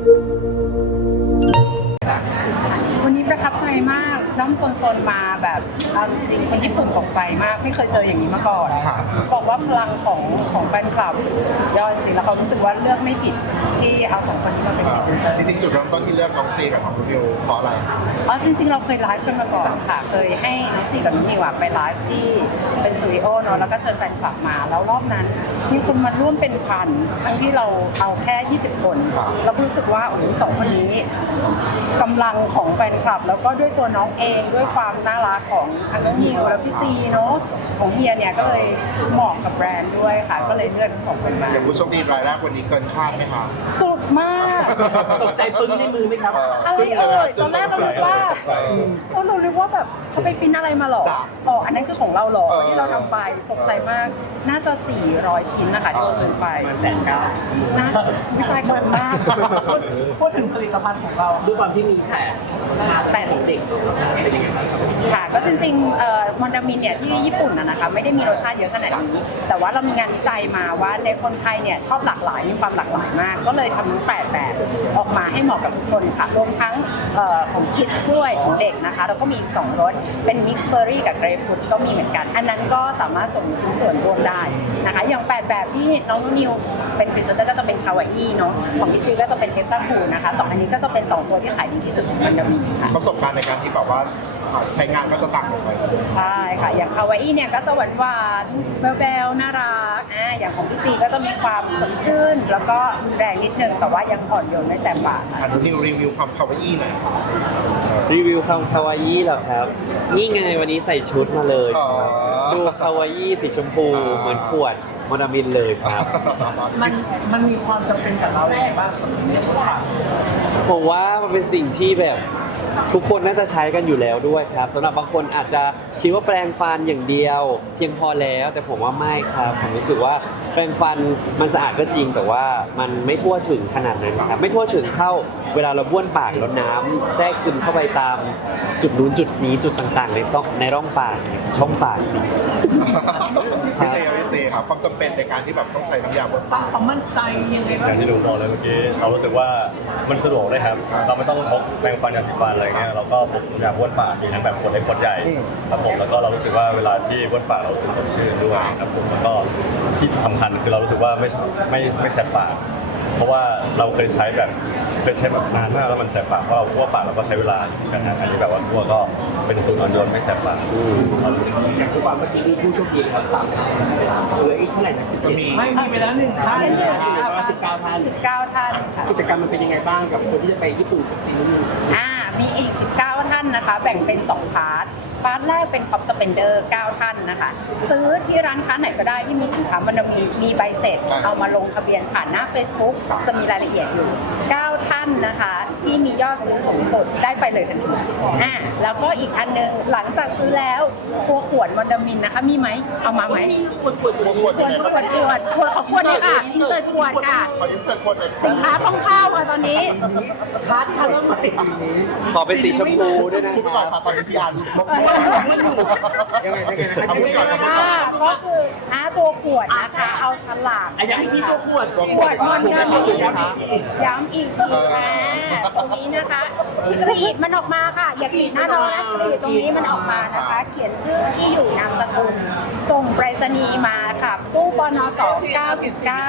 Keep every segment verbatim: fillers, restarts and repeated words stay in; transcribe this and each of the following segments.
วันนี้ประทับใจมากน้ำโซนๆมาแบบเอาจริงคนญี่ปุ่นตกใจมากไม่เคยเจออย่างนี้มาก่อนบอกว่าพลังของของแฟนคลับสุดยอดจริงแล้วเขารู้สึกว่าเลือกไม่ผิดที่เอาสองคนนี้มาเป็นพรีเซนเตอร์จริงๆจุดเริ่มต้นที่เลือกน้องซีกับน้องนิวเพราะอะไรอ๋อจริงๆเราเคยไลฟ์กันมาก่อนค่ะเคยให้น้องซีกับน้องนิวไปไลฟ์ที่เป็นสตูดิโอเนาะแล้วก็เชิญแฟนคลับมาแล้วรอบนั้นมีคนมาร่วมเป็นพันทั้งที่เราเอาแค่ยี่สิบคนเราก็รู้สึกว่าโอ้โหสองคนนี้กำลังของแฟนคลับแล้วก็ด้วยตัวน้องเองด้วยความน่ารักของทั้งน้องนิวและพี่ซีเนาะของเฮียเนี่ยก็เลยเหมาะกับแบรนด์ด้วยค่ะก็เลยเลือกทั้งสองคนมาอย่างผู้โชคดีรายแรกวันนี้เกินคาดไหมคะสุดมากตกใจปึ้งในมือไหมครับอะไรเอ่ยตอนแรกเราคิดว่าเราเราคิดว่าแบบเขาไปปิ้นอะไรมาหรออ๋ออันนั้นคือของเราหรอที่เราทำไปตกใจมากน่าจะสี่ร้อยชิ้นนะคะที่เราซื้อไปแสนเก้านะวิจัยกันมากพูดถึงผลิตภัณฑ์ของเราด้วยความที่มีแผนชาร์จแปดเด็กเป็นยังไงบ้างครับค่ะก็จริงๆเอ่อมอนดามินเนี่ยที่ญี่ปุ่นนะนะคะไม่ได้มีรสชาติเยอะขนาดนี้แต่ว่าเรามีงานวิจัยมาว่าในคนไทยเนี่ยชอบหลากหลายมีความหลากหลายมากก็เลยทำทั้งแปดแบบออกมาให้เหมาะกับทุกคนค่ะรวมทั้งเอ่อของคิดช่วยของเด็กนะคะแล้วก็มีอีกสองรสเป็นมิกซ์เบอร์รี่กับเกรปฟรุตก็มีเหมือนกันอันนั้นก็สามารถส่งชิ้นส่วนรวมได้นะคะอย่างแปดแบบที่น้องนิวเป็นพรีเซนเตอร์ก็จะเป็นคาวาอี้เนาะของพี่ซีก็จะเป็นเอ็กซ์ตร้าคูลนะคะสองอันนี้ก็จะเป็นสองตัวที่ขายดีที่สุดของมอนดามินค่ะประสบการณ์ในการที่แบบว่าใช้งานก็จะต่างกันไปใช่ค่ะอย่างคาวาอี้เนี่ยก็จะหวานหวานแบลๆน่ารักอ่าอย่างของพี่ซีก็จะมีความสดชื่นแล้วก็แรงนิดนึงแต่ว่ายังอ่อนโยนไม่แสบปากอ่ะนิวรีวิวความคาวาอี้หน่อยรีวิวความคาวาอี้เหรอครับนี่ไงวันนี้ใส่ชุดมาเลยดูคาวาอี้สีชมพูเหมือนขวดมอนามินเลยครับมันมันมีความจำเป็นกับเราอย่างไรบ้างกับเรื่องว่าผมว่ามันเป็นสิ่งที่แบบทุกคนน่าจะใช้กันอยู่แล้วด้วยครับสำหรับบางคนอาจจะคิดว่าแปรงฟันอย่างเดียวเพียงพอแล้วแต่ผมว่าไม่ครับผมรู้สึกว่าแปรงฟันมันสะอาดก็จริงแต่ว่ามันไม่ทั่วถึงขนาดนั้นครับไม่ทั่วถึงเท่าเวลาเราบ้วนปากแล้วน้ำแทรกซึมเข้าไปตามจุดนู้นจุดนี้จุดต่างๆในซอกในร่องปากช่องปากสิพี่เจพี่เจครับความจำเป็นในการที่แบบต้องใช้น้ำยาบนสร้างความมั่นใจยังไงบ้างอย่างที่หนูบอกเลยเมื่อกี้เรารู้สึกว่ามันสะดวกเลยครับเราไม่ต้องพกแปรงฟันยาสีฟันอะไรเงี้ยเราก็พกยาบ้วนปากมีทั้งแบบขวดเล็กขวดใหญ่ครับผมแล้วก็เรารู้สึกว่าเวลาที่บ้วนปากเรารู้สึกสดชื่นด้วยครับผมแล้วก็ที่สำคัญคือเรารู้สึกว่าไม่ไม่ไม่แสบปากเพราะว่าเราเคยใช้แบบเคยใช้แบบนานมากแล้วมันแสบปากเพราะเราทั่วปากเราก็ใช้เวลากันนะอันนี้แบบว่าทั่วก็เป็นสูตรอ่อนโยนไม่แสบปากเรารู้สึกอย่างทุกวันเมื่อกี้มีผู้โชคดีครับสามท่านเหลืออีกเท่าไหร่นะสิบจะมีไม่มีไปแล้วหนึ่งท่านสิบเก้าท่านสิบเก้าท่านกิจกรรมมันเป็นยังไงบ้างกับคนที่จะไปญี่ปุ่นกับซีรีส์อ่ามีอีกสิบเก้าท่านนะคะแบ่งเป็นสองพาร์ทพาร์ทแรกเป็น Top Spender เก้าท่านนะคะซื้อที่ร้านค้าไหนก็ได้ที่มีสินค้ามันมีมีใบเสร็จเอามาลงทะเบียนผ่านหน้า Facebook จะมีรายละเอียดอยู่เก้าท่านนะคะที่มียอดซื้อสูงสุดได้ไปเลยทันทีอ่าแล้วก็อีกอันนึงหลังจากซื้อแล้วตัวขวดมอนดามินนะคะมีไหมเอามาไหมขวดขวดขวดขวดขวดขวดขวดขวดของขวดเนี่ยค่ะอินเสิร์ตขวดค่ะขออินเสิร์ตขวดหน่อยสินค้าต้องเข้าค่ะตอนนี้คาร์ดคาร์ดต้องใหม่ขอเป็นสีชมพูด้วยนะพูดก่อนค่ะตอนนี้พี่อ่านลบยังไงยังไงนะครับพูดก่อนนะก็คืออาตัวขวดนะคะเอาฉลากยังที่ตัวขวดขวดมอนดามินย้ำอีกทีค่ะตรงนี้นะคะกรีดมันออกมาค่ะอย่ากรีดหน้าร้อนนะกรีดตรงนี้มันออกมานะคะเขียนชื่อที่อยู่นามสกุลส่งไปรษณีย์มาค่ะตู้ปนสองเก้าสิบเก้า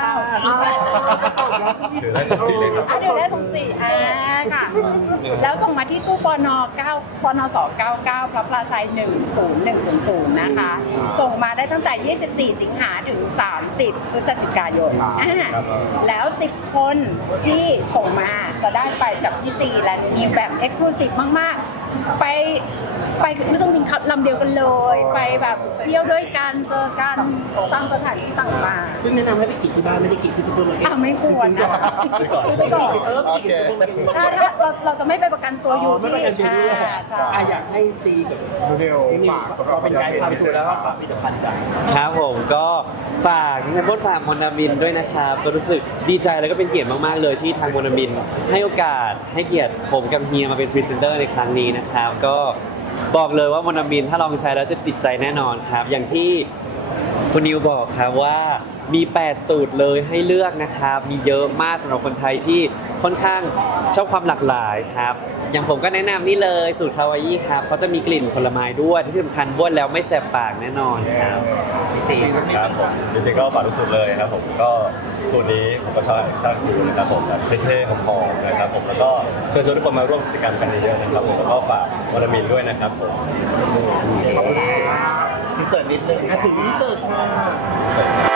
เดี๋ยวได้ส่งสี่อ่าค่ะแล้วส่งมาที่ตู้ปนเก้าปนสเก้าเก้าพระพลาชัยหนึ่งศูนย์หนึ่งศูนย์ศูนย์นะคะส่งมาได้ตั้งแต่ยี่สิบสี่สิงหาถึงสามสิบพฤศจิกายนอ่าแล้วสิบคนที่ส่งมาจะได้ไปกับพี่ซีและนิวแบบเอ็กซ์คลูซีฟมากๆไปไปไม่ต้องบินขับลำเดียวกันเลยไปแบบเที่ยวด้วยกันเจอกันตามสถานที่ต่างๆซึ่งแนะนำให้ไปกินที่บ้านไม่ได้กินที่ซูเปอร์มาร์เก็ตอ่ะไม่ควรนะซื้อก่อนซื้อก่อนเออโอเคถ้าเราเราจะไม่ไปประกันตัวอยู่ที่อ่าอยากให้ซีดูเดียวฝากสำหรับเป็นไกด์พาไปดูแล้วก็ฝากผลิตภัณฑ์จ้ะครับผมก็ฝากในบทฝากมอนามินด้วยนะครับก็รู้สึกดีใจแล้วก็เป็นเกียรติมากๆเลยที่ทางมอนามินให้โอกาสให้เกียรติผมกับเฮียมาเป็นพรีเซนเตอร์ในครั้งนี้นะครับก็บอกเลยว่ามอนามินถ้าลองใช้แล้วจะติดใจแน่นอนครับอย่างที่คุณนิวบอกครับว่ามี แปด สูตรเลยให้เลือกนะครับ มีเยอะมากสำหรับคนไทยที่ค่อนข้างชอบความหลากหลายครับ อย่างผมก็แนะนำนี่เลยสูตรคาวาอี้ครับเขาจะมีกลิ่นผลไม้ด้วยที่สำคัญบ้วนแล้วไม่แสบปากแน่นอนครับสีสักนิดครับผมจริงๆก็ฝากทุกสูตรเลยครับผมก็สูตรนี้ผมก็ชอบสตาร์คิวนะครับผมแบบเท่ๆหอมๆนะครับผมแล้วก็เชิญชวนทุกคนมาร่วมกิจกรรมกันเยอะๆนะครับผมแล้วก็ฝากวิตามินด้วยนะครับผมขอบคุณครับอินเสิร์ตนิดนึงอ่ะถึงที่สุดค่ะเสร็จครับ